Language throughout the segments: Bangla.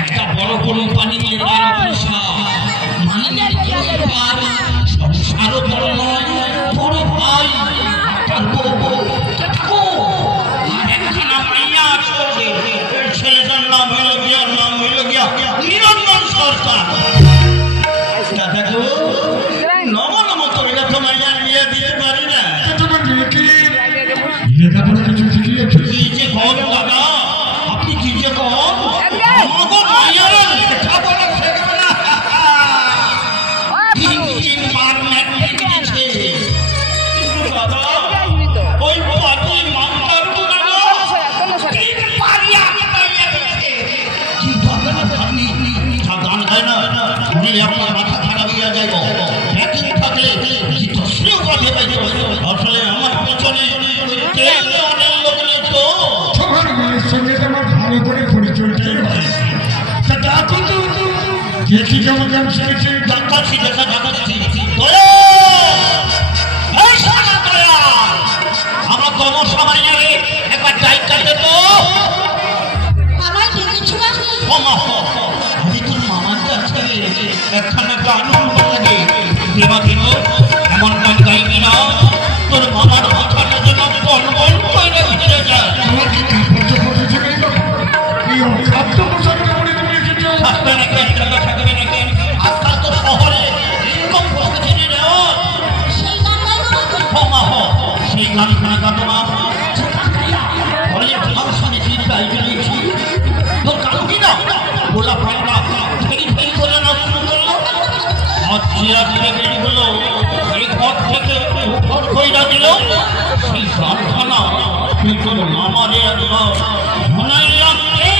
একটা বড় কোম্পানি নিয়ে দেখি কেমন গান শুনেছি দেখাচ্ছি দেখাচ্ছি আমরা কম সময় নিয়ে একবার টাইটটা দেব আমায় ডেকেছো আমি তোর মামার কাছে একখানা গান শুনতে লাগে দেবা কেন এমন গান গাইবি না তোর মামার মাথাটা যেন বল বল করে উঠে যায় আমার কি কাপড় চোপড় উঠে গেল এই অখাদ্য পোশাকটা পরে তুমি এসেছো থাকবে নাকি একটা থাকবে নাকি আজকাল তো শহরে ইনকম করতে রে সেই গান গাইবো ক্ষমা হ সেই গান শোনা গাবো না বলে আমার সঙ্গে চিন্তা চাইছি তোর কালো কি না গোলা ফাইলা ফেরি ফেরি করে না শুরু করলো আর চিরা চিরা বেরি হলো এই ঘর থেকে ঘর কইরা দিল সেই গানখানা তুই তোর মামারে একবার শোনাইলাম রে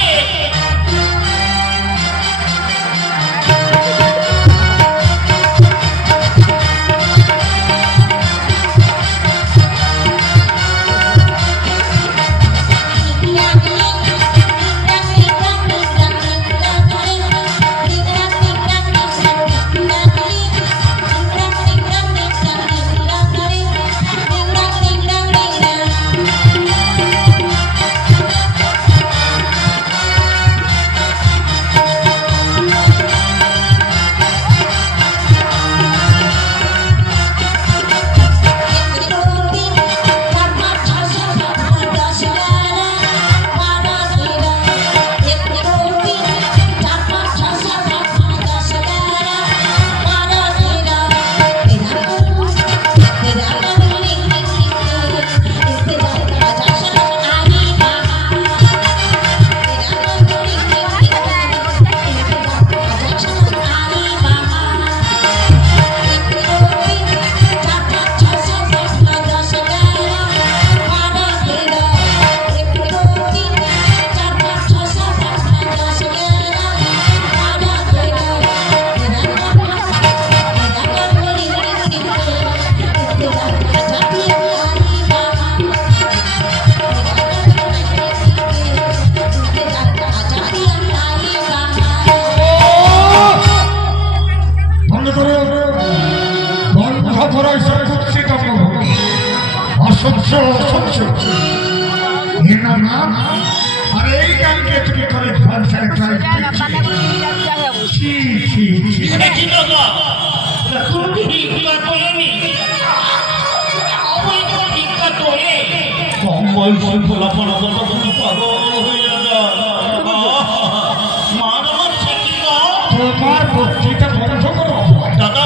তোমার বক্তৃতা বন্ধ করো দাদা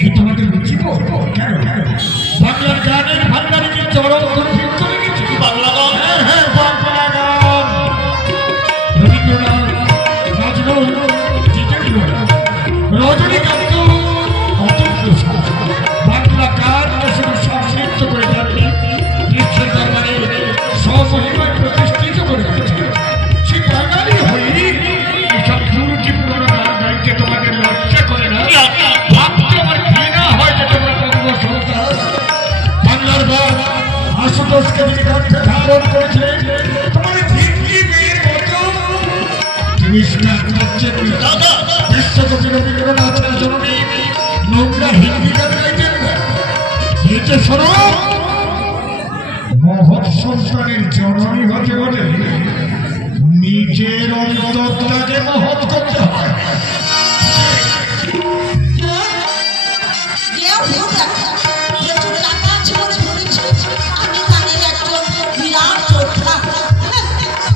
এই তোমাদের বুঝিব কেন বাংলার গানের ভান্ডারকে চরম কনফিউজ করে গেছি বাংলা গান হ্যাঁ বাংলা গান রবীন্দ্রনাথ নজরুল রজনীকান্ত বাংলা গান শুধু সংস্কৃত করে যাবে বিশ্বের দরবারে স্বমহিমায় প্রতিষ্ঠিত করে গেছে সে বাঙালি হয়ে এসব দুর্নীতিপূর্ণ গান গাইতে তোমাদের লজ্জা করে না ভাবতে আমার ঘৃণা হয় যে তোমরা বঙ্গসন্তান বাংলার গান আশুতোষকে যিনি কণ্ঠে ধারণ করেছে তোমাদের ভিত্তি মেয়ের মতো তুমি স্নান করছে বিশ্বকবি রবীন্দ্রনাথের জননী নোংরা হিন্দি গান গাইতেন না এই যে শোনো মহৎ সন্তানের জননী হতে হলে নিজের অন্তরটাকে মহৎ করতে হয়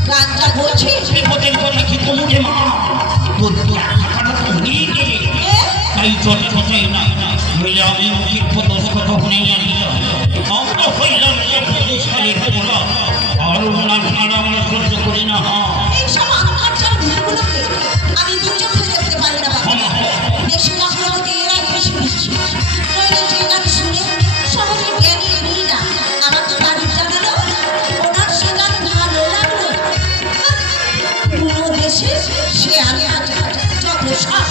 গানটা বলছি বিপদের পরে কি কমুকে মা তোর টাকাটা তো নিয়ে গেলে তাই চলে চলে না নইলে আমি মুখির দশ কথা শুনে জানি আমরা হইলাম যে পুলিশালের তোলা আর আমরা সহ্য করি না এইসব আচ্ছা ভুলগুলোকে আমি দু চোখে দেখতে পারি না বাবা দেশে রাষ্ট্রপতি এরাই বেশি বুঝছি নইলে যে গান শুনে সহজে জ্ঞানী এগুলি না আমার তো বাড়ির জানালো ওনার সে গান ভালো লাগলো পুরো দেশে সে আমি যত শ্বাস